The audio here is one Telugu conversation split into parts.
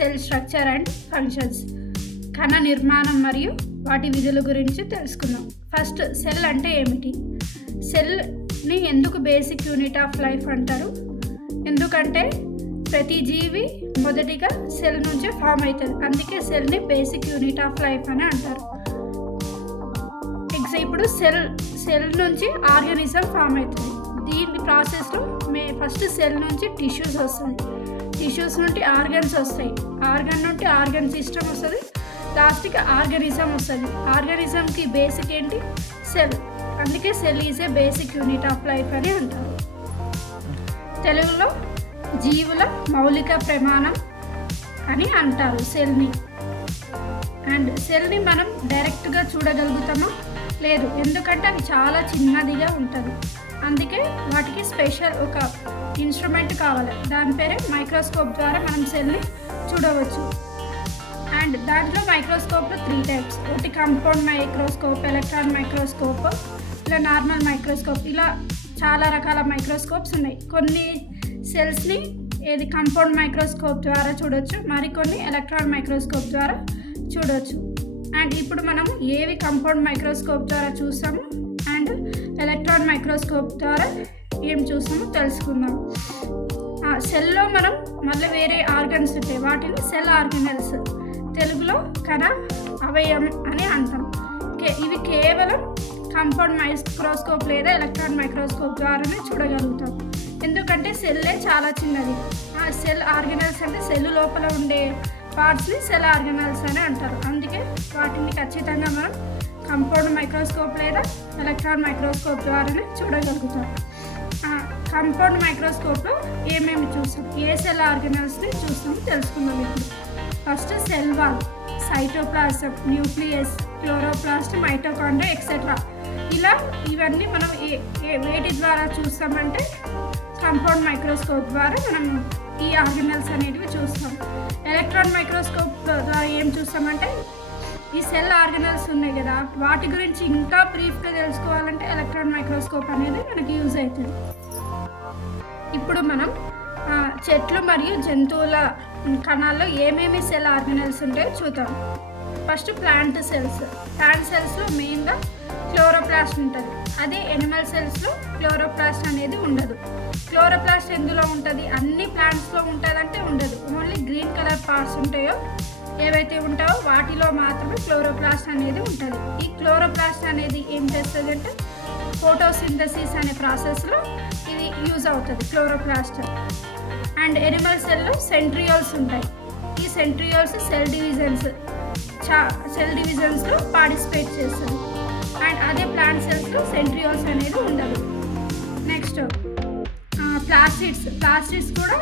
సెల్ స్ట్రక్చర్ అండ్ ఫంక్షన్స్, కణ నిర్మాణం మరియు వాటి విధుల గురించి తెలుసుకుందాం. ఫస్ట్, సెల్ అంటే ఏమిటి? సెల్ని ఎందుకు బేసిక్ యూనిట్ ఆఫ్ లైఫ్ అంటారు? ఎందుకంటే ప్రతి జీవి మొదటిగా సెల్ నుంచే ఫామ్ అవుతుంది, అందుకే సెల్ని బేసిక్ యూనిట్ ఆఫ్ లైఫ్ అని అంటారు. ఇప్పుడు సెల్ నుంచి ఆర్గానిజం ఫామ్ అవుతుంది. దీని ప్రాసెస్లో ఫస్ట్ సెల్ నుంచి టిష్యూస్ వస్తుంది, టిష్యూస్ నుండి ఆర్గన్స్ వస్తాయి, ఆర్గన్ నుండి ఆర్గన్ సిస్టమ్ వస్తుంది, లాస్ట్కి ఆర్గానిజం వస్తుంది. ఆర్గానిజంకి బేసిక్ ఏంటి? సెల్. అందుకే cell is a basic unit of life అని అంటారు. తెలుగులో జీవుల మౌలిక ప్రమాణం అని అంటారు సెల్ని. అండ్ సెల్ని మనం డైరెక్ట్గా చూడగలుగుతామా? లేదు, ఎందుకంటే అవి చాలా చిన్నదిగా ఉంటుంది. అందుకే వాటికి స్పెషల్ ఒక ఇన్స్ట్రుమెంట్ కావాలి, దాని పేరే మైక్రోస్కోప్ ద్వారా మనం సెల్ని చూడవచ్చు. అండ్ దాంట్లో మైక్రోస్కోప్లో 3 టైప్స్. ఒకటి కంపౌండ్ మైక్రోస్కోప్, ఎలక్ట్రాన్ మైక్రోస్కోప్, ఇలా నార్మల్ మైక్రోస్కోప్, ఇలా చాలా రకాల మైక్రోస్కోప్స్ ఉన్నాయి. కొన్ని సెల్స్ని కంపౌండ్ మైక్రోస్కోప్ ద్వారా చూడవచ్చు, మరికొన్ని ఎలక్ట్రాన్ మైక్రోస్కోప్ ద్వారా చూడవచ్చు. అండ్ ఇప్పుడు మనం ఏవి కంపౌండ్ మైక్రోస్కోప్ ద్వారా చూస్తాము అండ్ ఎలక్ట్రాన్ మైక్రోస్కోప్ ద్వారా ఏం చూస్తామో తెలుసుకుందాం. సెల్లో మనం మళ్ళీ వేరే ఆర్గన్స్ ఉంటాయి, వాటిని సెల్ ఆర్గనల్స్, తెలుగులో కణ అవయవం అని అంటాం. ఇవి కేవలం కంపౌండ్ మైక్రోస్కోప్ లేదా ఎలక్ట్రాన్ మైక్రోస్కోప్ ద్వారానే చూడగలుగుతాం, ఎందుకంటే సెల్లే చాలా చిన్నది. సెల్ ఆర్గనల్స్ అంటే సెల్ లోపల ఉండే పార్ట్స్ని సెల్ ఆర్గనల్స్ అని అంటారు. అందుకే వాటిని ఖచ్చితంగా మనం కంపౌండ్ మైక్రోస్కోప్ లేదా ఎలక్ట్రాన్ మైక్రోస్కోప్ ద్వారానే చూడగలుగుతాం. కంపౌండ్ మైక్రోస్కోప్లో ఏమేమి చూస్తాం, ఏ సెల్ ఆర్గనల్స్ని చూస్తామో తెలుసుకుందాం. ఇప్పుడు first cell wall, cytoplasm, nucleus, chloroplast, mitochondria etcetera. ఇవన్నీ మనం వేటి ద్వారా చూస్తామంటే కంపౌండ్ మైక్రోస్కోప్ ద్వారా మనం ఈ ఆర్గనల్స్ అనేటివి చూస్తాం. ఎలక్ట్రాన్ మైక్రోస్కోప్ ద్వారా ఏం చూస్తామంటే ఈ సెల్ ఆర్గనల్స్ ఉన్నాయి కదా, వాటి గురించి ఇంకా బ్రీఫ్గా తెలుసుకోవాలంటే ఎలక్ట్రాన్ మైక్రోస్కోప్ అనేది మనకి యూజ్ అవుతుంది. ఇప్పుడు మనం చెట్లు మరియు జంతువుల కణాల్లో ఏమేమి సెల్ ఆర్గనల్స్ ఉంటాయో చూద్దాం. ఫస్ట్ ప్లాంట్ సెల్స్లో మెయిన్గా క్లోరోప్లాస్ట్ ఉంటుంది. అదే ఎనిమల్ సెల్స్లో క్లోరోప్లాస్ట్ అనేది ఉండదు. క్లోరోప్లాస్ట్ ఎందులో ఉంటుంది? అన్ని ప్లాంట్స్లో ఉంటుందంటే ఉండదు, ఓన్లీ గ్రీన్ కలర్ పార్ట్స్ ఉంటాయో ఏవైతే ఉంటాయో వాటిలో మాత్రమే క్లోరోప్లాస్ట్ అనేది ఉంటుంది. ఈ క్లోరోప్లాస్ట్ అనేది ఏం చేస్తుంది అంటే ఫోటోసింథసిస్ అనే ప్రాసెస్లో ఇది యూజ్ అవుతుంది క్లోరోప్లాస్ట్. అండ్ ఎనిమల్ సెల్లో సెంట్రియోల్స్ ఉంటాయి. ఈ సెంట్రియోల్స్ సెల్ డివిజన్స్లో పార్టిసిపేట్ చేస్తుంది. అండ్ అదే ప్లాంట్ సెల్స్లో సెంట్రియోల్స్ అనేది ఉండదు. నెక్స్ట్ ప్లాస్టిడ్స్ కూడా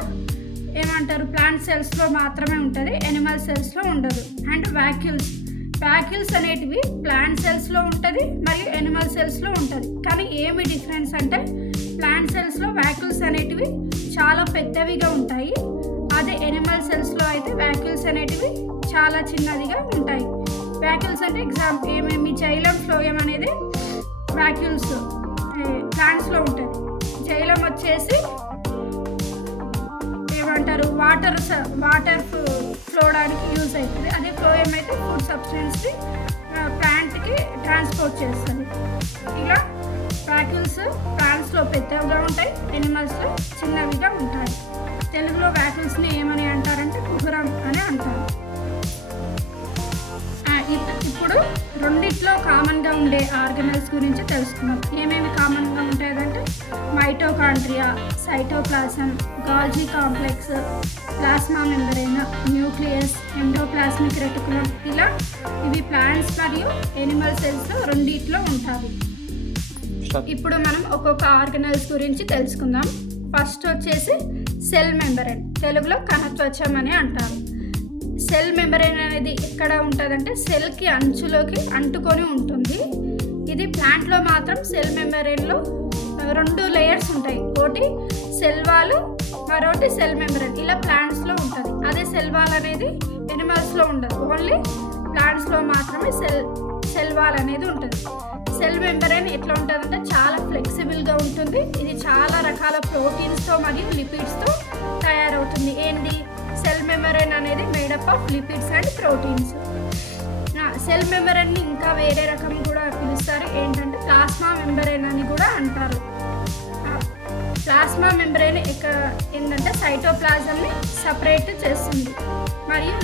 ఏమంటారు, ప్లాంట్ సెల్స్లో మాత్రమే ఉంటుంది, ఎనిమల్ సెల్స్లో ఉండదు. అండ్ వ్యాక్యూల్స్ అనేటివి ప్లాంట్ సెల్స్లో ఉంటుంది మరియు ఎనిమల్ సెల్స్లో ఉంటుంది. కానీ ఏమి డిఫరెన్స్ అంటే ప్లాంట్ సెల్స్లో వ్యాక్యూల్స్ అనేటివి చాలా పెద్దవిగా ఉంటాయి, అదే ఎనిమల్ సెల్స్లో అయితే వ్యాక్యూల్స్ అనేటివి చాలా చిన్నదిగా ఉంటాయి. వ్యాక్యూల్స్ అంటే ఎగ్జాంపుల్ ఏమేమి, జైలం, ఫ్లోయం అనేది వ్యాక్యూల్స్ ప్లాంట్స్లో ఉంటుంది. జైలం వచ్చేసి ఏమంటారు, వాటర్ ఫ్లోడానికి యూజ్ అవుతుంది. అదే ఫ్లోయం అయితే ఫుడ్ సబ్స్టెన్స్ని ప్లాంట్కి ట్రాన్స్పోర్ట్ చేస్తుంది. ఇలా వ్యాక్యూల్స్ ప్లాంట్స్లో పెద్దవిగా ఉంటాయి, ఎనిమల్స్లో చిన్నవిగా ఉంటాయి. తెలుగులో వ్యాక్యూల్స్ని ఏమని అంటారంటే కుహరం అని అంటారు. ఇప్పుడు రెండిట్లో కామన్గా ఉండే ఆర్గనల్స్ గురించి తెలుసుకున్నాం. ఏమేమి కామన్గా ఉంటాయంటే mitochondria, cytoplasm, Golgi complex, plasma membrane, nucleus, endoplasmic reticulum. ఇవి ప్లాంట్స్ మరియు ఎనిమల్ సెల్స్లో రెండిట్లో ఉంటాయి. ఇప్పుడు మనం ఒక్కొక్క ఆర్గనల్స్ గురించి తెలుసుకుందాం. ఫస్ట్ వచ్చేసి సెల్ మెంబ్రేన్, తెలుగులో కణత్వచం అని అంటారు. సెల్ మెంబ్రేన్ అనేది ఎక్కడ ఉంటుందంటే సెల్కి అంచులోకి అంటుకొని ఉంటుంది. ఇది ప్లాంట్లో మాత్రం సెల్ మెంబ్రేన్లో 2 లేయర్స్ ఉంటాయి, ఒకటి సెల్ వాల్, మరొకటి సెల్ మెంబ్రేన్. ఇలా ప్లాంట్స్లో ఉంటుంది. అదే సెల్ వాల్ అనేది ఎనిమల్స్లో ఉండదు, ఓన్లీ ప్లాంట్స్లో మాత్రమే సెల్ వాల్ అనేది ఉంటుంది. సెల్ మెంబ్రేన్ ఎట్లా ఉంటుందంటే చాలా ఫ్లెక్సిబుల్గా ఉంటుంది. ఇది చాలా రకాల ప్రోటీన్స్తో మరియు లిపిడ్స్తో తయారవుతుంది. ఏంటి? సెల్ మెంబ్రేన్ అనేది made up of lipids and proteins. Cell మెంబ్రేన్ని ఇంకా వేరే రకం కూడా పిలుస్తారు, ఏంటంటే ప్లాస్మా మెంబ్రేన్ అని కూడా అంటారు. ప్లాస్మా మెంబ్రేన్ ఏంటంటే సైటోప్లాజంని సపరేట్ చేస్తుంది. మరియు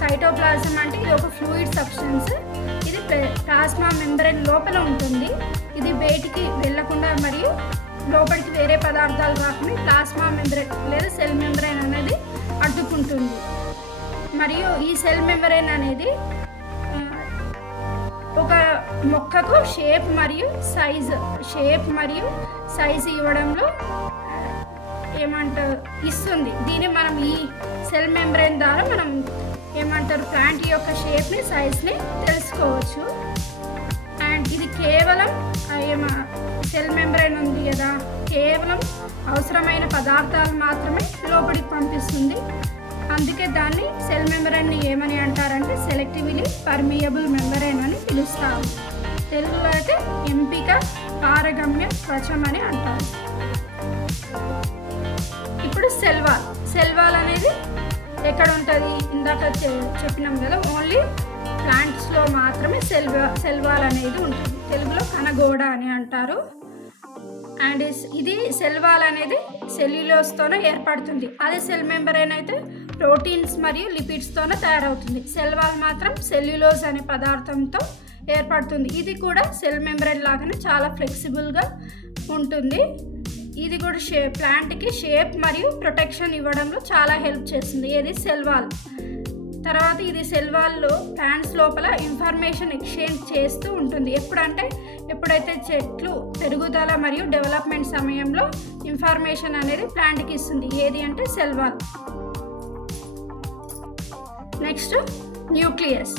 సైటోప్లాజం అంటే ఇది ఒక ఫ్లూయిడ్ సబ్స్టెన్స్. ఇది ప్లాస్మా మెంబ్రేన్ లోపల ఉంటుంది. ఇది బయటికి వెళ్ళకుండా మరియు లోపలికి వేరే పదార్థాలు రాకుండా ప్లాస్మా మెంబ్రేన్ లేదా సెల్ మెంబ్రేన్ అనేది అడ్డుకుంటుంది. మరియు ఈ సెల్ మెంబ్రేన్ అనేది ఒక మొక్కకు షేప్ మరియు సైజ్ ఇవ్వడంలో ఇస్తుంది. దీన్ని మనం ఈ సెల్ మెంబ్రేన్ ద్వారా మనం ప్లాంట్ యొక్క షేప్ని, సైజ్ని తెలుసుకోవచ్చు. అండ్ ఇది కేవలం సెల్ మెంబ్రేన్ ఉంది కదా, కేవలం అవసరమైన పదార్థాలు మాత్రమే లోపలికి పంపిస్తుంది. అందుకే దాన్ని సెల్ మెంబ్రేన్ని ఏమని అంటారంటే సెలెక్టివ్లీ పర్మియబుల్ మెంబ్రేన్ అని పిలుస్తారు. తెలుగులో అయితే ఎంపిక పారగమ్య త్వచం అని అంటారు. ఇప్పుడు సెల్ వాల్ అనేది ఎక్కడ ఉంటుంది? ఇందాక చెప్పినాం కదా, ఓన్లీ ప్లాంట్స్లో మాత్రమే సెల్ వాల్ అనేది ఉంటుంది. తెలుగులో కనగోడ అని అంటారు. అండ్ ఇది సెల్ వాల్ అనేది సెల్యులోస్తోనే ఏర్పడుతుంది. అదే సెల్ మెంబ్రేన్ అయితే ప్రోటీన్స్ మరియు లిపిడ్స్తోనే తయారవుతుంది. సెల్ వాల్ మాత్రం సెల్యులోజ్ అనే పదార్థంతో ఏర్పడుతుంది. ఇది కూడా సెల్ మెంబ్రేన్ లాగానే చాలా ఫ్లెక్సిబుల్గా ఉంటుంది. ఇది కూడా ప్లాంట్కి షేప్ మరియు ప్రొటెక్షన్ ఇవ్వడంలో చాలా హెల్ప్ చేస్తుంది. ఇది సెల్ వాల్. తర్వాత ఇది సెల్ వాల్లో ప్లాంట్స్ లోపల ఇన్ఫర్మేషన్ ఎక్స్చేంజ్ చేస్తూ ఉంటుంది. ఎప్పుడైతే చెట్లు పెరుగుదల మరియు డెవలప్మెంట్ సమయంలో ఇన్ఫర్మేషన్ అనేది ప్లాంట్కి ఇస్తుంది. ఏది అంటే సెల్ వాల్. Next nucleus.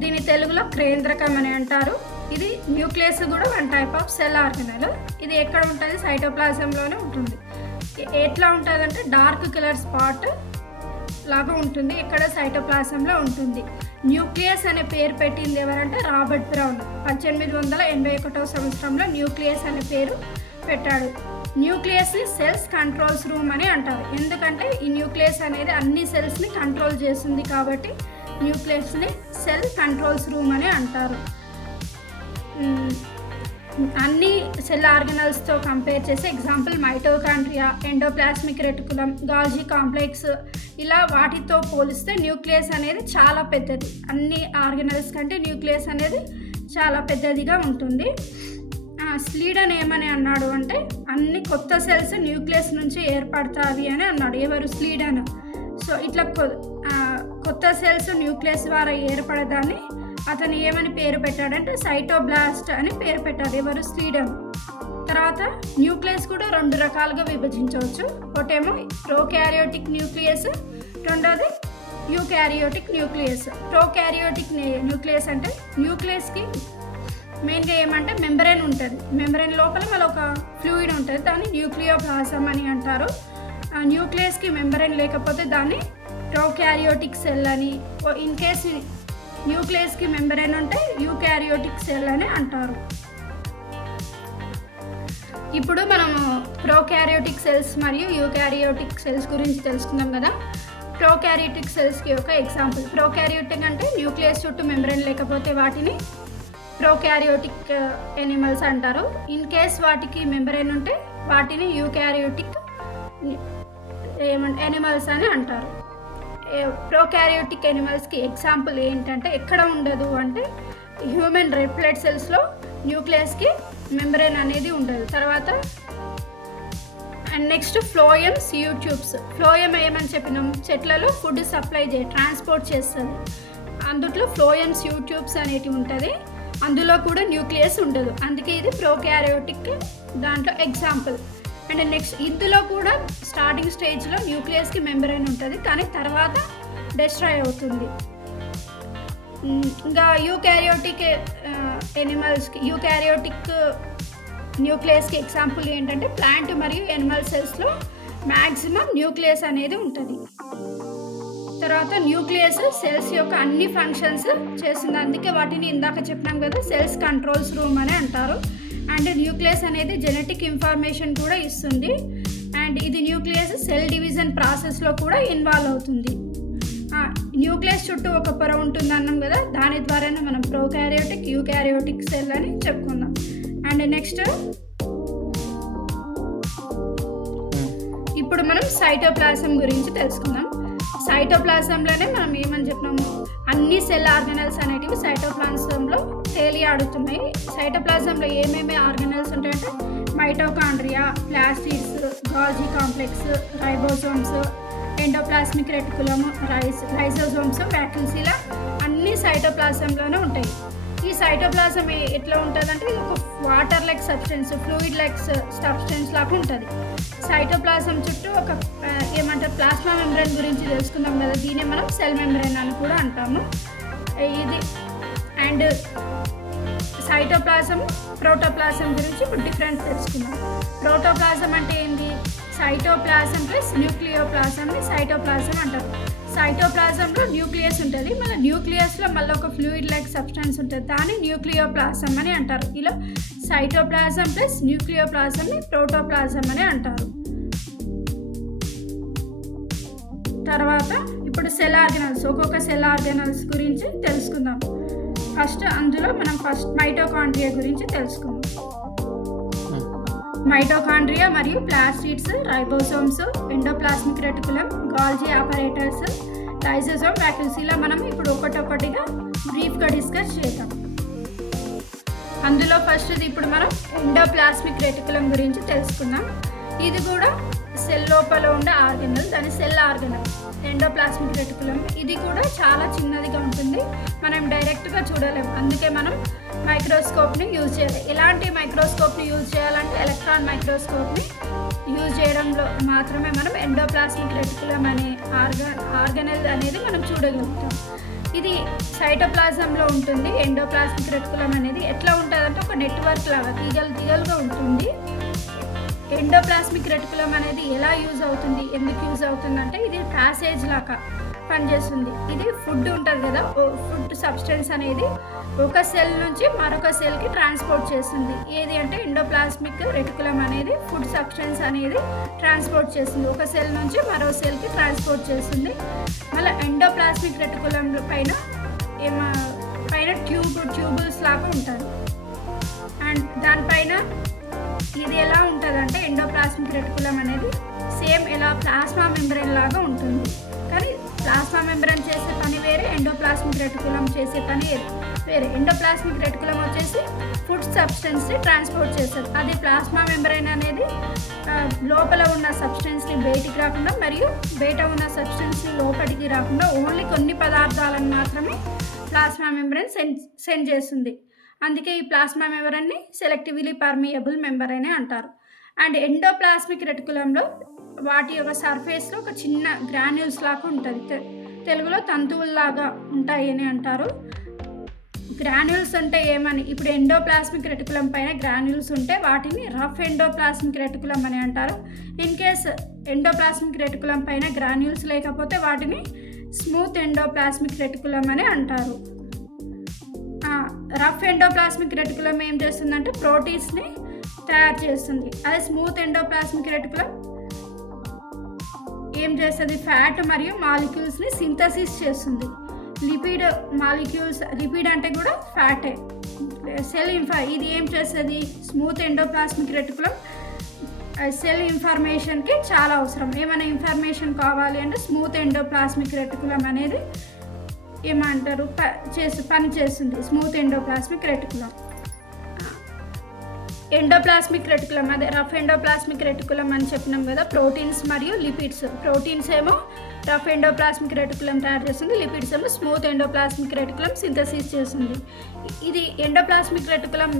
దీని తెలుగులో కేంద్రకం అని అంటారు. ఇది న్యూక్లియస్ కూడా one type of cell organelle. ఇది ఎక్కడ ఉంటుంది? సైటోప్లాజంలోనే ఉంటుంది. ఎట్లా ఉంటుంది అంటే డార్క్ కలర్ స్పాట్ లాగా ఉంటుంది. ఇక్కడ సైటోప్లాజంలో ఉంటుంది. న్యూక్లియస్ అనే పేరు పెట్టింది ఎవరంటే రాబర్ట్ బ్రౌన్ 1881 సంవత్సరంలో న్యూక్లియస్ అనే పేరు పెట్టాడు. న్యూక్లియస్ని సెల్స్ కంట్రోల్స్ రూమ్ అని అంటారు. ఎందుకంటే ఈ న్యూక్లియస్ అనేది అన్ని సెల్స్ని కంట్రోల్ చేస్తుంది కాబట్టి న్యూక్లియస్ని సెల్ కంట్రోల్స్ రూమ్ అని అంటారు. అన్ని సెల్ ఆర్గనల్స్తో కంపేర్ చేసి example mitochondria, endoplasmic reticulum, Golgi complex, ఇలా వాటితో పోలిస్తే న్యూక్లియస్ అనేది చాలా పెద్దది. అన్ని ఆర్గనల్స్ కంటే న్యూక్లియస్ అనేది చాలా పెద్దదిగా ఉంటుంది. స్లీడన్ ఏమని అన్నాడు అంటే అన్ని కొత్త సెల్స్ న్యూక్లియస్ నుంచి ఏర్పడతాయి అని అన్నాడు. ఎవరు? స్లీడన్. సో ఇట్లా కొత్త సెల్స్ న్యూక్లియస్ ద్వారా ఏర్పడదాన్ని అతను ఏమని పేరు పెట్టాడంటే సైటోబ్లాస్ట్ అని పేరు పెట్టాడు. ఎవరు? స్లీడన్. తర్వాత న్యూక్లియస్ కూడా 2 రకాలుగా విభజించవచ్చు. ఒకటేమో ప్రోకారియోటిక్ న్యూక్లియస్, రెండోది యూకారియోటిక్ న్యూక్లియస్. ప్రోకారియోటిక్ న్యూక్లియస్ అంటే న్యూక్లియస్కి మెయిన్గా ఏమంటే మెంబ్రేన్ ఉంటుంది. మెంబ్రేన్ లోపల మళ్ళీ ఒక ఫ్లూయిడ్ ఉంటుంది, దాన్ని న్యూక్లియోప్లాజం అని అంటారు. న్యూక్లియస్కి మెంబ్రేన్ లేకపోతే దాన్ని ప్రోకారియోటిక్ సెల్ అని, ఇన్ కేస్ న్యూక్లియస్కి మెంబ్రేన్ ఉంటే యూకారియోటిక్ సెల్ అని అంటారు. ఇప్పుడు మనము ప్రోకారియోటిక్ సెల్స్ మరియు యూకారియోటిక్ సెల్స్ గురించి తెలుసుకుందాం కదా. ప్రోకారియోటిక్ సెల్స్కి ఒక ఎగ్జాంపుల్. ప్రోకారియోటిక్ అంటే న్యూక్లియస్ చుట్టూ మెంబ్రేన్ లేకపోతే వాటిని ప్రోకారియోటిక్ ఎనిమల్స్ అంటారు. ఇన్ కేస్ వాటికి మెంబ్రేన్ ఉంటే వాటిని యూకారియోటిక్ ఎనిమల్స్ అని అంటారు. ప్రోకారియోటిక్ ఎనిమల్స్కి ఎగ్జాంపుల్ ఏంటంటే ఎక్కడ ఉండదు అంటే హ్యూమన్ రెడ్ బ్లడ్ సెల్స్లో న్యూక్లియస్కి మెంబ్రేన్ అనేది ఉండదు. తర్వాత అండ్ నెక్స్ట్ ఫ్లోయమ్స్, యూట్యూబ్స్. ఫ్లోయమ్ ఏమని చెప్పినాం? చెట్లలో ఫుడ్ సప్లై ట్రాన్స్పోర్ట్ చేస్తుంది. అందులో ఫ్లోయమ్స్, యూట్యూబ్స్ అనేటివి ఉంటుంది. అందులో కూడా న్యూక్లియస్ ఉండదు. అందుకే ఇది ప్రోకారియోటిక్ దాంట్లో ఎగ్జాంపుల్. అండ్ నెక్స్ట్ ఇందులో కూడా స్టార్టింగ్ స్టేజ్లో న్యూక్లియస్కి మెంబ్రేన్ ఉంటుంది, కానీ తర్వాత డిస్ట్రాయ్ అవుతుంది. ఇంకా యూకారియోటిక్ ఎనిమల్స్కి, యూకారియోటిక్ న్యూక్లియస్కి ఎగ్జాంపుల్ ఏంటంటే ప్లాంట్ మరియు ఎనిమల్ సెల్స్లో మ్యాక్సిమం న్యూక్లియస్ అనేది ఉంటుంది. తర్వాత న్యూక్లియస్ సెల్స్ యొక్క అన్ని ఫంక్షన్స్ చేస్తుంది. అందుకే వాటిని ఇందాక చెప్పినాం కదా సెల్స్ కంట్రోల్స్ రూమ్ అని అంటారు. అండ్ న్యూక్లియస్ అనేది జెనెటిక్ ఇన్ఫర్మేషన్ కూడా ఇస్తుంది. అండ్ ఇది న్యూక్లియస్ సెల్ డివిజన్ ప్రాసెస్లో కూడా ఇన్వాల్వ్ అవుతుంది. న్యూక్లియస్ చుట్టూ ఒక పొర ఉంటుంది అన్నాం కదా, దాని ద్వారానే మనం ప్రోకారియోటిక్ యూకారియోటిక్ సెల్ అని చెప్పుకుందాం. అండ్ నెక్స్ట్ ఇప్పుడు మనం సైటోప్లాజం గురించి తెలుసుకుందాం. సైటోప్లాజంలోనే మనం ఏమని చెప్పినాము, అన్ని సెల్ ఆర్గనల్స్ అనేటివి సైటోప్లాజంలో తేలియాడుతున్నాయి. సైటోప్లాజంలో ఏమేమి ఆర్గనల్స్ ఉంటాయంటే mitochondria, plastids, Golgi complex, ribosomes, endoplasmic reticulum, lysosomes, vacuoles ఇలా అన్ని సైటోప్లాజంలోనే ఉంటాయి. ఈ సైటోప్లాజం ఎట్లా ఉంటుందంటే ఇది ఒక water like substance, fluid like substance లాగా ఉంటుంది. సైటోప్లాజం చుట్టూ ఒక ఏమంటారు ప్లాస్మా మెంబ్రేన్ గురించి తెలుసుకుందాం కదా, దీన్ని మనం సెల్ మెంబ్రేన్ అని కూడా అంటాము. ఇది అండ్ సైటోప్లాజం ప్రోటోప్లాజం గురించి ఇప్పుడు డిఫరెన్స్ తెలుసుకుందాం. ప్రోటోప్లాజం అంటే ఏంటి, సైటోప్లాజం ప్లస్ న్యూక్లియోప్లాజంని సైటోప్లాజం అంటారు. సైటోప్లాజంలో న్యూక్లియస్ ఉంటుంది, మళ్ళీ న్యూక్లియస్లో మళ్ళీ ఒక ఫ్లూయిడ్ లైక్ సబ్స్టెన్స్ ఉంటుంది, దాన్ని న్యూక్లియోప్లాజం అని అంటారు. ఇలా సైటోప్లాజం ప్లస్ న్యూక్లియోప్లాజంని ప్రోటోప్లాజం అని అంటారు. తర్వాత ఇప్పుడు సెల్ ఆర్గనల్స్, ఒక్కొక్క సెల్ ఆర్గనల్స్ గురించి తెలుసుకుందాం. అందులో మనం మైటోకాండ్రియా గురించి తెలుసుకుందాం. మైటోకాండ్రియా మరియు plastids, ribosomes, endoplasmic reticulum, Golgi apparatus, lysosome, vacuoles ఇలా మనం ఇప్పుడు ఒక్కొక్కటిగా బ్రీఫ్గా డిస్కస్ చేద్దాం. అందులో ఫస్ట్ది ఇప్పుడు మనం ఎండోప్లాస్మిక్ రెటికులమ్ గురించి తెలుసుకుందాం. ఇది కూడా సెల్ లోపల ఉండే ఆర్గనల్, దాని సెల్ ఆర్గనల్ ఎండోప్లాస్మిక్ రెటికులమ్. ఇది కూడా చాలా చిన్నదిగా ఉంటుంది, మనం డైరెక్ట్గా చూడలేము, అందుకే మనం మైక్రోస్కోప్ని యూజ్ చేయాలి. ఎలాంటి మైక్రోస్కోప్ని యూజ్ చేయాలంటే ఎలక్ట్రాన్ మైక్రోస్కోప్ని యూజ్ చేయడంలో మాత్రమే మనం ఎండోప్లాస్మిక్ రెటికులమ్ అనే ఆర్గనల్ అనేది మనం చూడగలుగుతాం. ఇది సైటోప్లాజంలో ఉంటుంది. ఎండోప్లాస్మిక్ రెటికులమ్ అనేది ఎట్లా ఉంటుందంటే ఒక నెట్వర్క్ లాగా తీగలుగా ఉంటుంది. ఎండోప్లాస్మిక్ రెటికులమ్ అనేది ఎలా యూజ్ అవుతుంది, ఎందుకు యూజ్ అవుతుంది అంటే ఇది ప్యాసేజ్ లాగా పనిచేస్తుంది. ఇది ఫుడ్ ఉంటుంది కదా, ఫుడ్ సబ్స్టెన్స్ అనేది ఒక సెల్ నుంచి మరొక సెల్కి ట్రాన్స్పోర్ట్ చేస్తుంది. ఏది అంటే ఎండోప్లాస్మిక్ రెటికులమ్ అనేది ఫుడ్ సబ్స్టెన్స్ అనేది ట్రాన్స్పోర్ట్ చేస్తుంది, ఒక సెల్ నుంచి మరో సెల్కి ట్రాన్స్పోర్ట్ చేస్తుంది. మళ్ళీ ఎండోప్లాస్మిక్ రెటికులమ్ పైన ట్యూబుల్స్ లాగా ఉంటుంది. అండ్ దానిపైన ఇది ఎలా ఉంటుంది అంటే ఎండోప్లాస్మిక్ రెటికులమ్ అనేది సేమ్ ఎలా ప్లాస్మా మెంబ్రేన్ లాగా ఉంటుంది, కానీ ప్లాస్మా మెంబ్రేన్ చేసే పని వేరే, ఎండోప్లాస్మిక్ రెటికులమ్ చేసే పని వేరే. ఎండోప్లాస్మిక్ రెటికులమ్ వచ్చేసి ఫుడ్ సబ్స్టెన్స్ని ట్రాన్స్పోర్ట్ చేస్తుంది, అది ప్లాస్మా మెంబ్రేన్ అనేది లోపల ఉన్న సబ్స్టెన్స్ని బయటికి రాకుండా మరియు బయట ఉన్న సబ్స్టెన్స్ని లోపలికి రాకుండా ఓన్లీ కొన్ని పదార్థాలను మాత్రమే ప్లాస్మా మెంబ్రేన్ సెండ్ చేస్తుంది. అందుకే ఈ ప్లాస్మా మెంబ్రేన్ని సెలెక్టివ్లీ పర్మియబుల్ మెంబ్రేన్ అంటారు. అండ్ ఎండోప్లాస్మిక్ రెటికులంలో వాటి యొక్క సర్ఫేస్లో ఒక చిన్న గ్రాన్యూల్స్ లాగా ఉంటుంది, తెలుగులో తంతువుల్లాగా ఉంటాయి అని అంటారు. గ్రాన్యూల్స్ అంటే ఏమని, ఇప్పుడు ఎండోప్లాస్మిక్ రెటికులం పైన గ్రాన్యూల్స్ ఉంటే వాటిని రఫ్ ఎండోప్లాస్మిక్ రెటికులం అని అంటారు. ఇన్ కేస్ ఎండోప్లాస్మిక్ రెటికులం పైన గ్రాన్యూల్స్ లేకపోతే వాటిని స్మూత్ ఎండోప్లాస్మిక్ రెటికులం అని అంటారు. రఫ్ ఎండోప్లాస్మిక్ రెటికులం ఏం చేస్తుందంటే ప్రోటీన్స్ని తయారు చేస్తుంది, అదే స్మూత్ ఎండోప్లాస్మిక్ రెటికులం ఏం చేస్తుంది, ఫ్యాట్ మరియు మాలిక్యూల్స్ని సింథసిస్ చేస్తుంది. లిపిడ్ అంటే కూడా ఫ్యాటే. ఇది ఏం చేస్తుంది, స్మూత్ ఎండోప్లాస్మిక్ రెటికులం సెల్ ఇన్ఫర్మేషన్కి చాలా అవసరం. ఏమైనా ఇన్ఫర్మేషన్ కావాలి అంటే స్మూత్ ఎండోప్లాస్మిక్ రెటికులం అనేది ఏమంటారు పని చేస్తుంది. Smooth endoplasmic reticulum, endoplasmic reticulum అదే రఫ్ ఎండోప్లాస్మిక్ రెటికులం అని చెప్పినాం కదా. ప్రోటీన్స్ మరియు లిపిడ్స్, ప్రోటీన్స్ ఏమో రఫ్ ఎండోప్లాస్మిక్ రెటికులం తయారు చేస్తుంది, లిపిడ్స్ ఏమో స్మూత్ ఎండోప్లాస్మిక్ రెటికులం సింథసిస్ చేస్తుంది. ఇది ఎండోప్లాస్మిక్ రెటికులం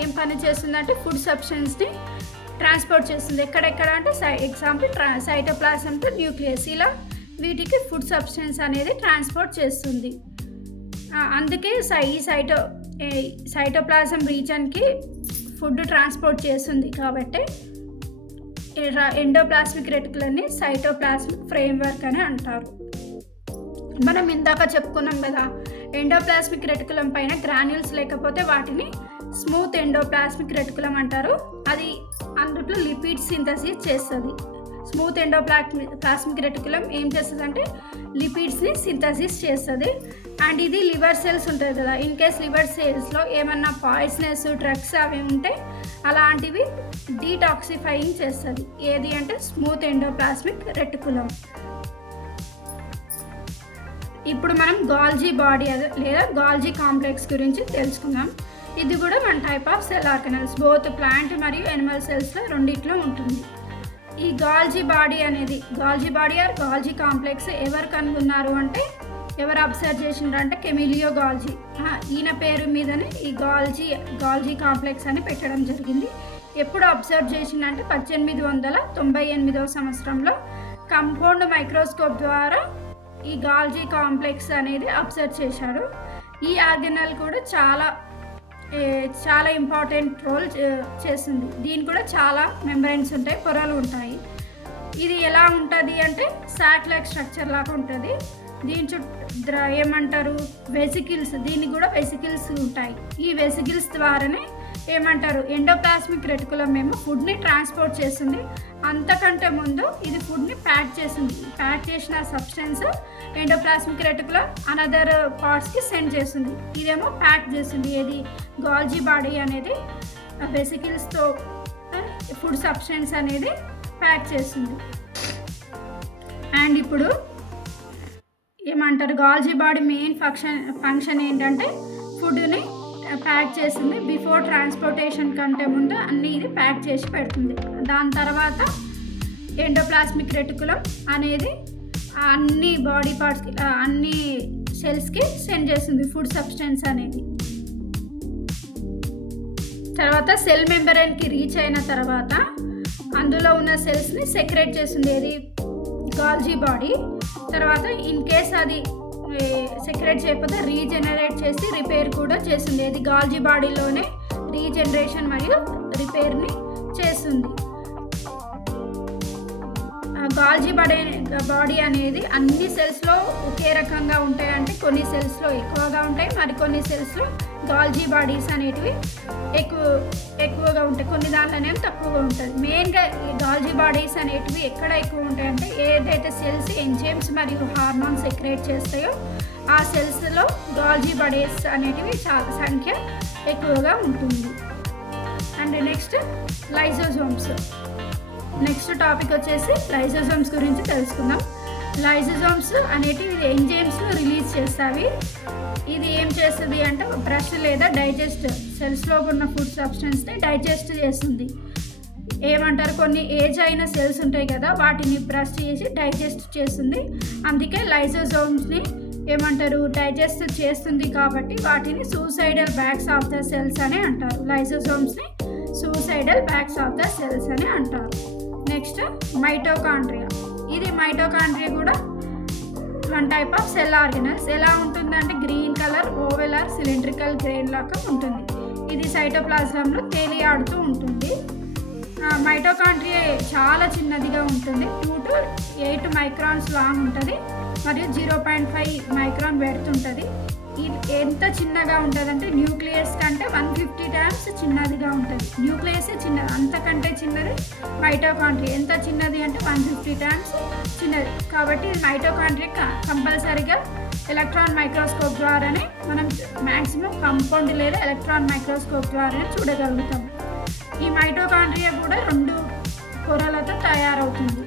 ఏం పని చేస్తుందంటే ఫుడ్ సబ్స్టెన్స్ని ట్రాన్స్పోర్ట్ చేస్తుంది. ఎక్కడెక్కడ అంటే ఎగ్జాంపుల్ సైటోప్లాజం టు న్యూక్లియస్, ఇలా వీటికి ఫుడ్ సబ్స్టెన్స్ అనేది ట్రాన్స్పోర్ట్ చేస్తుంది. అందుకే ఈ సైటోప్లాజం రీజన్కి ఫుడ్ ట్రాన్స్పోర్ట్ చేస్తుంది కాబట్టి ఎండోప్లాస్మిక్ రెటికులమ్ని సైటోప్లాస్మిక్ ఫ్రేమ్వర్క్ అని అంటారు. మనం ఇందాక చెప్పుకున్నాం కదా, ఎండోప్లాస్మిక్ రెటికులం పైన గ్రాన్యూల్స్ లేకపోతే వాటిని స్మూత్ ఎండోప్లాస్మిక్ రెటికులం అంటారు. అది అందుట్లో లిపిడ్ సింథసిస్ చేస్తుంది. స్మూత్ ఎండోప్లాస్మిక్ రెటికులం ఏం చేస్తుంది అంటే లిపిడ్స్ని సింథసిస్ చేస్తుంది. అండ్ ఇది లివర్ సెల్స్ ఉంటుంది కదా, ఇన్ కేస్ లివర్ సెల్స్లో ఏమన్నా పాయిజనస్ డ్రగ్స్ అవి ఉంటే అలాంటివి డీటాక్సిఫైయింగ్ చేస్తుంది. ఏది అంటే స్మూత్ ఎండోప్లాస్మిక్ రెటికులం. ఇప్పుడు మనం గాల్జీ బాడీ లేదా గాల్జీ కాంప్లెక్స్ గురించి తెలుసుకుందాం. ఇది కూడా one type of cell organelles, both plant మరియు ఎనిమల్ సెల్స్లో రెండిట్లో ఉంటుంది. ఈ గాల్జీ బాడీ అనేది ఆర్ గాల్జీ కాంప్లెక్స్ ఎవరు కనుగొన్నారు అంటే, ఎవరు అబ్జర్వ్ చేసిండ్రు అంటే కెమిలియో గాల్జీ. ఈయన పేరు మీదనే ఈ గాల్జీ కాంప్లెక్స్ అని పెట్టడం జరిగింది. ఎప్పుడు అబ్జర్వ్ చేసిందంటే 1898వ సంవత్సరంలో కంపౌండ్ మైక్రోస్కోప్ ద్వారా ఈ గాల్జీ కాంప్లెక్స్ అనేది అబ్జర్వ్ చేశాడు. ఈ ఆర్గనల్ కూడా చాలా ఇంపార్టెంట్ రోల్ చేస్తుంది. దీని కూడా చాలా మెంబ్రెన్స్ ఉంటాయి, పొరలు ఉంటాయి. ఇది ఎలా ఉంటుంది అంటే సాక్ లైక్ స్ట్రక్చర్ లాగా ఉంటుంది. దీని చుట్టూ ఏమంటారు వెసికిల్స్, దీనికి కూడా వెసికిల్స్ ఉంటాయి. ఈ వెసికిల్స్ ద్వారానే ఏమంటారు ఎండోప్లాస్మిక్ రెటికులం ఏమో ఫుడ్ని ట్రాన్స్పోర్ట్ చేస్తుంది. అంతకంటే ముందు ఇది ఫుడ్ని ప్యాక్ చేస్తుంది. ప్యాక్ చేసిన సబ్స్టెన్స్ ఎండోప్లాస్మిక్ రెటికులం అనదర్ పార్ట్స్కి సెండ్ చేస్తుంది. ఇదేమో ప్యాక్ చేస్తుంది. ఏది గాల్జీ బాడీ అనేది వెసికిల్స్తో ఫుడ్ సబ్స్టెన్స్ అనేది ప్యాక్ చేస్తుంది. అండ్ ఇప్పుడు ఏమంటారు గాల్జీ బాడీ మెయిన్ ఫంక్షన్ ఏంటంటే ఫుడ్ని ప్యాక్ చేసింది. బిఫోర్ ట్రాన్స్పోర్టేషన్ కంటే ముందు అన్నీ ఇది ప్యాక్ చేసి పెడుతుంది. దాని తర్వాత ఎండోప్లాస్మిక్ రెటికులం అనేది అన్ని బాడీ పార్ట్స్కి అన్ని సెల్స్కి సెండ్ చేస్తుంది ఫుడ్ సబ్స్టెన్స్ అనేది. తర్వాత సెల్ మెంబ్రేన్కి రీచ్ అయిన తర్వాత అందులో ఉన్న సెల్స్ని సెక్రేట్ చేస్తుంది ఏది గాల్జీ బాడీ. తర్వాత ఇన్ కేస్ అది సెక్రేట్ చేయకపోతే రీజనరేట్ చేసి రిపేర్ కూడా చేస్తుంది. ఇది గాల్జీ బాడీలోనే రీజనరేషన్ మరియు రిపేర్ని చేస్తుంది. గాల్జీ బాడీ అనేది అన్ని సెల్స్లో ఒకే రకంగా ఉంటాయి అంటే కొన్ని సెల్స్లో ఎక్కువగా ఉంటాయి, మరికొన్ని సెల్స్లో గాల్జీ బాడీస్ అనేటివి ఎక్కువగా ఉంటాయి, కొన్ని దాంట్లోనేమో తక్కువగా ఉంటుంది. మెయిన్గా ఈ గాల్జీ బాడీస్ అనేటివి ఎక్కడ ఎక్కువ ఉంటాయి అంటే ఏదైతే సెల్స్ ఎంజైమ్స్ మరియు హార్మోన్స్ సెక్రేట్ చేస్తాయో ఆ సెల్స్లో గాల్జీ బాడీస్ అనేటివి చాలా సంఖ్య ఎక్కువగా ఉంటుంది. And next lysosomes. Next topic వచ్చేసి లైజోజోమ్స్ గురించి తెలుసుకుందాం. లైజోజోమ్స్ అనేటివి ఎంజైమ్స్ను రిలీజ్ చేస్తాయి. ఇది ఏం చేస్తుంది అంటే బ్రష్ లేదా డైజెస్ట్ సెల్స్లో ఉన్న ఫుడ్ సబ్స్టెన్స్ని డైజెస్ట్ చేస్తుంది. ఏమంటారు కొన్ని ఏజ్ అయిన సెల్స్ ఉంటాయి కదా వాటిని బ్రష్ చేసి డైజెస్ట్ చేస్తుంది. అందుకే లైజోజోమ్స్ని ఏమంటారు డైజెస్ట్ చేస్తుంది కాబట్టి వాటిని suicidal bags of the cells అని అంటారు. లైజోజోమ్స్ని suicidal bags of the cells అని అంటారు. Next mitochondria. ఇది మైటోకాండ్రియా కూడా one type of cell organelles. ఎలా ఉంటుందంటే green colour oval or cylindrical grain లాగా ఉంటుంది. ఇది సైటోప్లాజంలో తేలియాడుతూ ఉంటుంది. మైటోకాండ్రియా చాలా చిన్నదిగా ఉంటుంది. 2 to 8 మైక్రాన్స్ లాంగ్ ఉంటుంది మరియు 0.5 మైక్రాన్ పెడుతుంటుంది. ఇది ఎంత చిన్నగా ఉంటుందంటే న్యూక్లియస్ కంటే 150 times చిన్నదిగా ఉంటుంది. న్యూక్లియస్ చిన్నది, అంతకంటే చిన్నది మైటోకాండ్రియా. ఎంత చిన్నది అంటే 150 times చిన్నది. కాబట్టి మైటోకాండ్రియా కంపల్సరీగా ఎలక్ట్రాన్ మైక్రోస్కోప్ ద్వారానే మనం మ్యాక్సిమం కంపౌండ్ లేదా ఎలక్ట్రాన్ మైక్రోస్కోప్ ద్వారానే చూడగలుగుతాం. ఈ మైటోకాండ్రియా కూడా 2 పొరలతో తయారవుతుంది.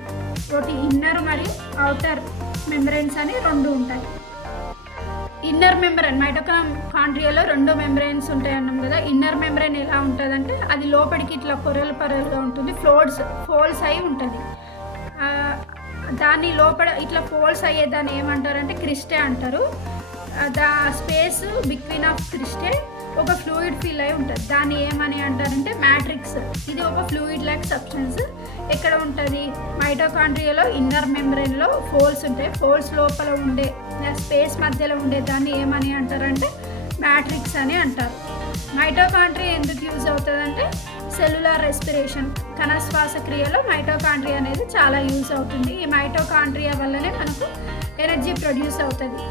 ఒకటి ఇన్నర్ మరియు అవుటర్ మెంబ్రెన్స్ అని 2 ఉంటాయి. ఇన్నర్ మెంబ్రెన్ మైటోకాండ్రియాలో 2 మెంబ్రెన్స్ ఉంటాయి అన్నాం కదా. ఇన్నర్ మెంబ్రెన్ ఎలా ఉంటుందంటే అది లోపలికి ఇట్లా పొరలుగా ఉంటుంది, ఫోల్స్ అయి ఉంటుంది. దాని లోపల ఇట్లా ఫోల్స్ అయ్యేదాన్ని ఏమంటారంటే క్రిస్టే అంటారు. స్పేస్ బిట్వీన్ ఆఫ్ క్రిస్టే ఒక ఫ్లూయిడ్ ఫిల్ అయి ఉంటుంది. దాన్ని ఏమని అంటారంటే మ్యాట్రిక్స్. ఇది ఒక ఫ్లూయిడ్ లైక్ సబ్స్టెన్స్. ఎక్కడ ఉంటుంది మైటోకాండ్రియాలో ఇన్నర్ మెంబ్రెన్లో ఫోల్స్ ఉంటాయి. ఫోల్స్ లోపల ఉండే స్పేస్ మధ్యలో ఉండే దాన్ని ఏమని అంటారంటే మ్యాట్రిక్స్ అని అంటారు. మైటోకాండ్రియా ఎందుకు యూజ్ అవుతుందంటే సెల్యులార్ రెస్పిరేషన్ కణ శ్వాసక్రియలో మైటోకాండ్రియా అనేది చాలా యూజ్ అవుతుంది. ఈ మైటోకాండ్రియా వల్లనే మనకు ఎనర్జీ ప్రొడ్యూస్ అవుతుంది.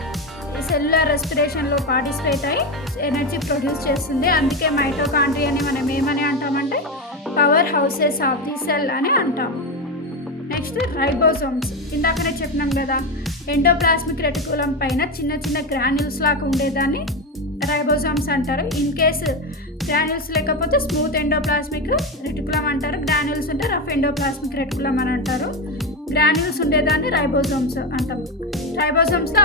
సెల్యులర్ రెస్పిరేషన్లో పార్టిసిపేట్ అయ్యి ఎనర్జీ ప్రొడ్యూస్ చేస్తుంది. అందుకే మైటోకాండ్రియాని మనం ఏమని అంటామంటే power houses of the cell అని అంటాం. Next ribosomes. ఇందాకనే చెప్పినాం కదా, ఎండోప్లాస్మిక్ రెటికులం పైన చిన్న చిన్న గ్రాన్యూల్స్ లాగా ఉండేదాన్ని రైబోసోమ్స్ అంటారు. ఇన్ కేసు గ్రాన్యూల్స్ లేకపోతే స్మూత్ ఎండోప్లాస్మిక్ రెటికులం అంటారు, గ్రాన్యూల్స్ ఉంటే రఫ్ ఎండోప్లాస్మిక్ రెటికులం అని అంటారు. గ్రాన్యూల్స్ ఉండేదాన్ని రైబోసోమ్స్ అంటాం. రైబోసోమ్స్లో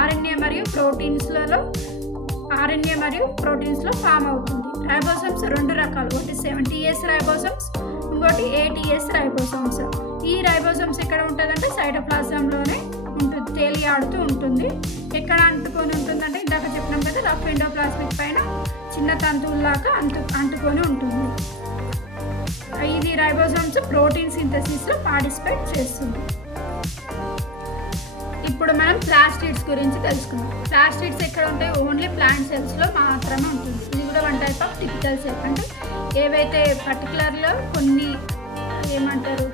ఆర్ఎన్ఏ మరియు ప్రోటీన్స్లో ఫామ్ అవుతుంది. రైబోసోమ్స్ 2 రకాలు, ఒకటి 70S రైబోసోమ్స్, ఇంకోటి 80S రైబోసోమ్స్. ఈ రైబోసోమ్స్ ఎక్కడ ఉంటుందంటే సైటోప్లాజంలోనే ఉంటుంది, తేలియాడుతూ ఉంటుంది. ఎక్కడ అంటుకొని ఉంటుందంటే ఇందాక చెప్పినాం కదా, రఫ్ ఎండోప్లాస్మిక్ పైన చిన్న తంతువుల్లాగా అంటుకొని ఉంటుంది. ఇది రైబోసోమ్స్ ప్రోటీన్ సింథసిస్లో పార్టిసిపేట్ చేస్తుంది. ఇప్పుడు మనం ప్లాస్టిడ్స్ గురించి తెలుసుకుందాం. ప్లాస్టిడ్స్ ఎక్కడ ఉంటాయి? ఓన్లీ ప్లాంట్ సెల్స్లో మాత్రమే ఉంటుంది. ఇది కూడా 1 టైప్ ఆఫ్ టిపికల్ సెల్. అంటే ఏవైతే పర్టికులర్లో కొన్ని ఏమంటారు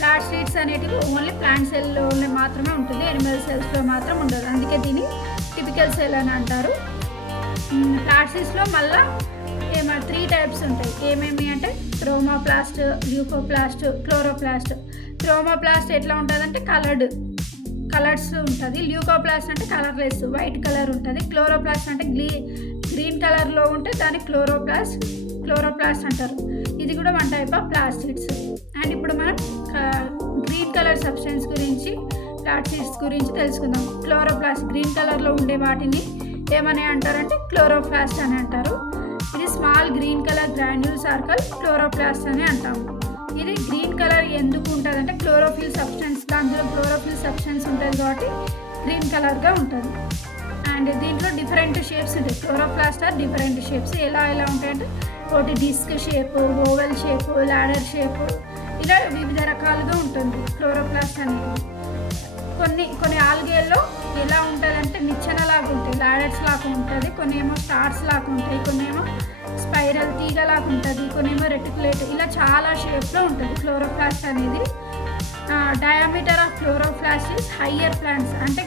ప్లాస్టిడ్స్ అనేటివి ఓన్లీ ప్లాంట్ సెల్లో మాత్రమే ఉంటుంది, ఎనిమల్ సెల్స్లో మాత్రం ఉండదు. అందుకే దీన్ని టిపికల్ సెల్ అని అంటారు. ప్లాస్టిడ్స్లో మళ్ళీ 3 టైప్స్ ఉంటాయి. ఏమేమి అంటే క్రోమోప్లాస్ట్, ల్యూకోప్లాస్ట్, క్లోరోప్లాస్ట్. క్రోమోప్లాస్ట్ ఎట్లా ఉంటుందంటే కలర్స్ ఉంటుంది. ల్యూకోప్లాస్ట్ అంటే కలర్లెస్, వైట్ కలర్ ఉంటుంది. క్లోరోప్లాస్ట్ అంటే గ్రీన్ కలర్లో ఉంటే దాన్ని క్లోరోప్లాస్ట్ అంటారు. ఇది కూడా 1 టైప్ ఆఫ్ ప్లాస్టిడ్స్. అండ్ ఇప్పుడు మనం గ్రీన్ కలర్ సబ్స్టెన్స్ గురించి, ప్లాస్టిడ్స్ గురించి తెలుసుకుందాం. క్లోరోప్లాస్ట్ గ్రీన్ కలర్లో ఉండే వాటిని ఏమని అంటారంటే క్లోరోప్లాస్ట్ అని అంటారు. ఇది small green colour granule circle chloroplast అని అంటాము. ఇది గ్రీన్ కలర్ ఎందుకు ఉంటుంది అంటే క్లోరోఫిల్ సబ్స్టెన్స్, దాంట్లో క్లోరోఫిల్ సబ్స్టెన్స్ ఉంటుంది కాబట్టి గ్రీన్ కలర్గా ఉంటుంది. అండ్ దీంట్లో డిఫరెంట్ షేప్స్ ఉంటాయి. Chloroplast are different shapes. ఎలా ఉంటాయంటే ఒకటి disc shape, oval shape, ladder shape, ఇలా వివిధ రకాలుగా ఉంటుంది క్లోరోప్లాస్ట్ అనేది. కొన్ని ఆల్గేల్లో ఎలా ఉంటుందంటే నిచ్చెనలాగా ఉంటాయి, ల్యాడర్స్ లాగా ఉంటుంది. కొన్ని ఏమో స్టార్స్ లాగా ఉంటాయి, కొన్ని ఏమో స్పైరల్ తీగ లాగా ఉంటుంది, కొన్ని ఏమో రెటికులేట్, ఇలా చాలా షేప్లో ఉంటుంది క్లోరోప్లాస్ట్ అనేది. Diameter of chloroplast is higher plants. అంటే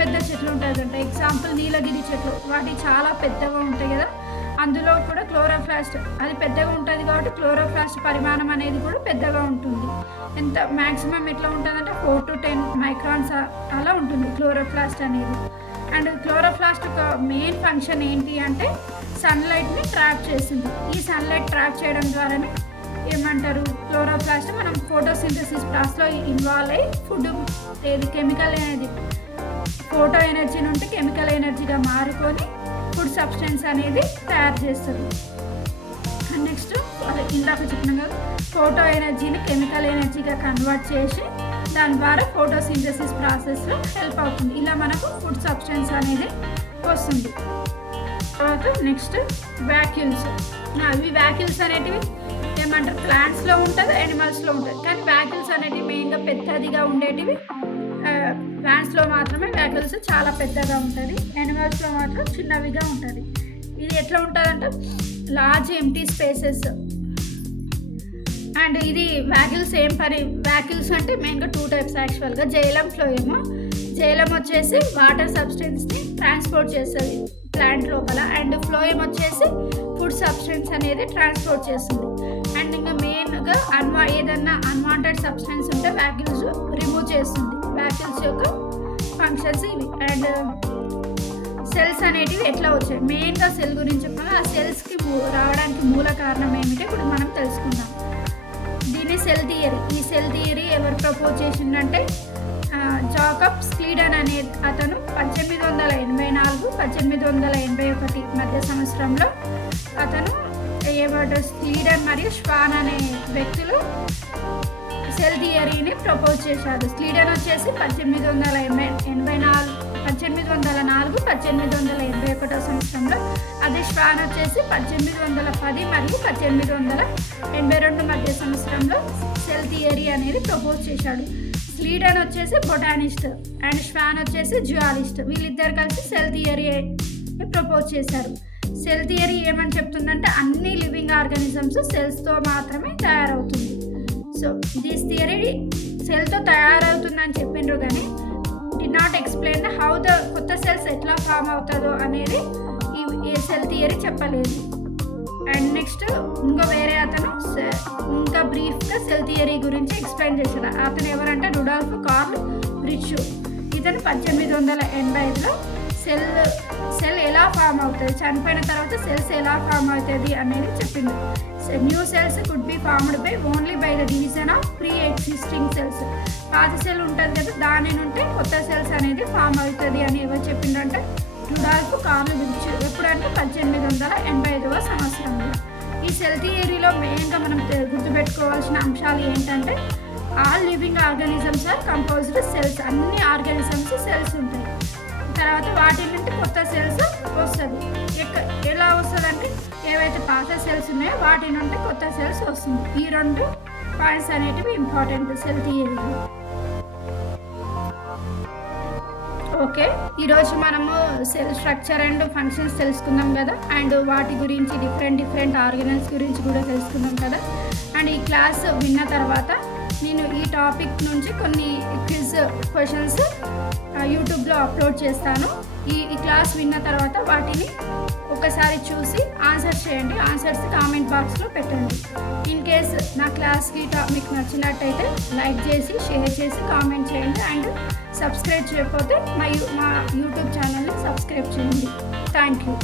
పెద్ద చెట్లు ఉంటుంది అంటే ఎగ్జాంపుల్ నీలగిరి చెట్లు, వాటి చాలా పెద్దగా ఉంటాయి కదా, అందులో కూడా క్లోరోప్లాస్ట్ అది పెద్దగా ఉంటుంది కాబట్టి క్లోరోప్లాస్ట్ పరిమాణం అనేది కూడా పెద్దగా ఉంటుంది. ఎంత మ్యాక్సిమం ఎట్లా ఉంటుందంటే 4 to 10 మైక్రాన్స్ అలా ఉంటుంది క్లోరోప్లాస్ట్ అనేది. అండ్ క్లోరోప్లాస్ట్ ఒక మెయిన్ ఫంక్షన్ ఏంటి అంటే సన్లైట్ని ట్రాప్ చేస్తుంది. ఈ సన్లైట్ ట్రాప్ చేయడం ద్వారానే ఏమంటారు క్లోరోప్లాస్ట్ మనం ఫోటోసింథసిస్ ప్రాసెస్లో ఇన్వాల్వ్ అయ్యి ఫుడ్ కెమికల్ అనేది ఫోటో ఎనర్జీ నుండి కెమికల్ ఎనర్జీగా మారుకొని ఫుడ్ సబ్స్టెన్స్ అనేది తయారు చేస్తుంది. అండ్ నెక్స్ట్ ఇందాక చెప్పినాం కదా, ఫోటో ఎనర్జీని కెమికల్ ఎనర్జీగా కన్వర్ట్ చేసి దాని ద్వారా ఫోటోసింథసిస్ ప్రాసెస్లో హెల్ప్ అవుతుంది. ఇలా మనకు ఫుడ్ సబ్స్టెన్స్ అనేది వస్తుంది. తర్వాత నెక్స్ట్ వ్యాక్యూల్స్. ఇవి వ్యాక్యూల్స్ అనేటివి ఏమంటారు ప్లాంట్స్లో ఉంటుంది, యానిమల్స్లో ఉంటుంది. కానీ వ్యాక్యూల్స్ అనేటివి మెయిన్గా పెద్దదిగా ఉండేటివి ప్లాంట్స్లో మాత్రమే వ్యాక్యూల్స్ చాలా పెద్దగా ఉంటుంది, యానిమల్స్లో మాత్రం చిన్నవిగా ఉంటుంది. ఇది ఎట్లా ఉంటుందంటే లార్జ్ ఎంటీ స్పేసెస్. అండ్ ఇది వ్యాక్యూల్స్ వ్యాక్యూల్స్ అంటే మెయిన్గా 2 టైప్స్ యాక్చువల్గా. Xylem, phloem. జైలం వచ్చేసి వాటర్ సబ్స్టెన్స్ని ట్రాన్స్పోర్ట్ చేస్తుంది ప్లాంట్ లోపల, అండ్ ఫ్లోయమ్ వచ్చేసి ఫుడ్ సబ్స్టెన్స్ అనేది ట్రాన్స్పోర్ట్ చేస్తుంది. అండ్ ఇంకా మెయిన్గా ఏదన్నా అన్వాంటెడ్ సబ్స్టెన్స్ ఉంటే వ్యాక్యూల్స్ రిమూవ్ చేస్తుంది. వ్యాక్యూల్స్ యొక్క ఫంక్షన్స్ ఇవి. అండ్ సెల్స్ అనేటివి ఎట్లా వచ్చాయి, మెయిన్గా సెల్ గురించి చెప్పాలి. ఆ సెల్స్కి రావడానికి మూల కారణం ఏమిటి ఇప్పుడు మనం తెలుసుకుందాం. దీన్ని సెల్ థియరీ. ఈ సెల్ థియరీ ఎవరు ప్రపోజ్ చేసిందంటే జాకబ్ స్క్లీడన్ అనే అతను 1884-1881 మధ్య సంవత్సరంలో అతను ఏమంటారు స్క్లీడన్ మరియు ష్వాన్ అనే వ్యక్తులు సెల్ థియరీని ప్రపోజ్ చేశారు. స్క్లీడన్ వచ్చేసి 1804-1881 సంవత్సరంలో, అదే ష్వాన్ వచ్చేసి 1810 మరియు 1882 మధ్య సంవత్సరంలో సెల్ థియరీ అనేది ప్రపోజ్ చేశాడు. స్క్లీడన్ వచ్చేసి బొటానిస్ట్ అండ్ ష్వాన్ వచ్చేసి జియాలజిస్ట్. వీళ్ళిద్దరు కలిసి సెల్ థియరీ ప్రపోజ్ చేశారు. సెల్ థియరీ ఏమని చెప్తుందంటే అన్ని లివింగ్ ఆర్గానిజమ్స్ సెల్స్తో మాత్రమే తయారవుతుంది. సో దిస్ థియరీ సెల్తో తయారవుతుందని చెప్పిండ్రు కానీ did not explain how the కొత్త సెల్స్ ఎట్లా ఫామ్ అవుతుందో అనేది ఈ సెల్ థియరీ చెప్పలేదు. అండ్ నెక్స్ట్ ఇంకో వేరే అతను ఇంకా బ్రీఫ్గా సెల్ థియరీ గురించి ఎక్స్ప్లెయిన్ చేశాడు. అతను ఎవరంటే రుడాల్ఫ్ కార్ల్ రిచు. ఇతను 1885లో సెల్ ఎలా ఫామ్ అవుతుంది, చనిపోయిన తర్వాత సెల్స్ ఎలా ఫామ్ అవుతుంది అనేది చెప్పింది. New cells could be formed by only by the division of pre existing cells. పాత సెల్ ఉంటుంది కదా, దాని నుండి కొత్త సెల్స్ అనేది ఫామ్ అవుతుంది అని ఎవరు చెప్పిందంటే రుడాల్ఫ్ కార్ల్ రిచు. ఎప్పుడంటే 1885వ సంవత్సరంలో. ఈ సెల్ థియరీలో మెయిన్గా మనం గుర్తుపెట్టుకోవాల్సిన అంశాలు ఏంటంటే all living organisms are composed cells. అన్ని ఆర్గానిజమ్స్ సెల్స్ ఉంటాయి. తర్వాత వాటి నుండి కొత్త సెల్స్ వస్తుంది. ఎలా వస్తుంది అంటే ఏవైతే పాత సెల్స్ ఉన్నాయో వాటి నుండి కొత్త సెల్స్ వస్తుంది. ఈ 2 పాయింట్స్ అనేటివి ఇంపార్టెంట్ సెల్ థియరీలో. ఓకే, ఈరోజు మనము సెల్ స్ట్రక్చర్ అండ్ ఫంక్షన్స్ తెలుసుకుందాం కదా, అండ్ వాటి గురించి డిఫరెంట్ ఆర్గనల్స్ గురించి కూడా తెలుసుకుందాం కదా. అండ్ ఈ క్లాస్ విన్న తర్వాత నేను ఈ టాపిక్ నుంచి కొన్ని క్విజ్ క్వశ్చన్స్ యూట్యూబ్లో అప్లోడ్ చేస్తాను. ఈ క్లాస్ విన్న తర్వాత వాటిని ఒకసారి చూసి ఆన్సర్ చేయండి. ఆన్సర్స్ కామెంట్ బాక్స్లో పెట్టండి. ఇన్ కేస్ నా క్లాస్కి మీకు నచ్చినట్టయితే లైక్ చేసి, షేర్ చేసి, కామెంట్ చేయండి. అండ్ సబ్స్క్రైబ్ చేయకపోతే మా యూట్యూబ్ ఛానల్ని సబ్స్క్రైబ్ చేయండి. Thank you.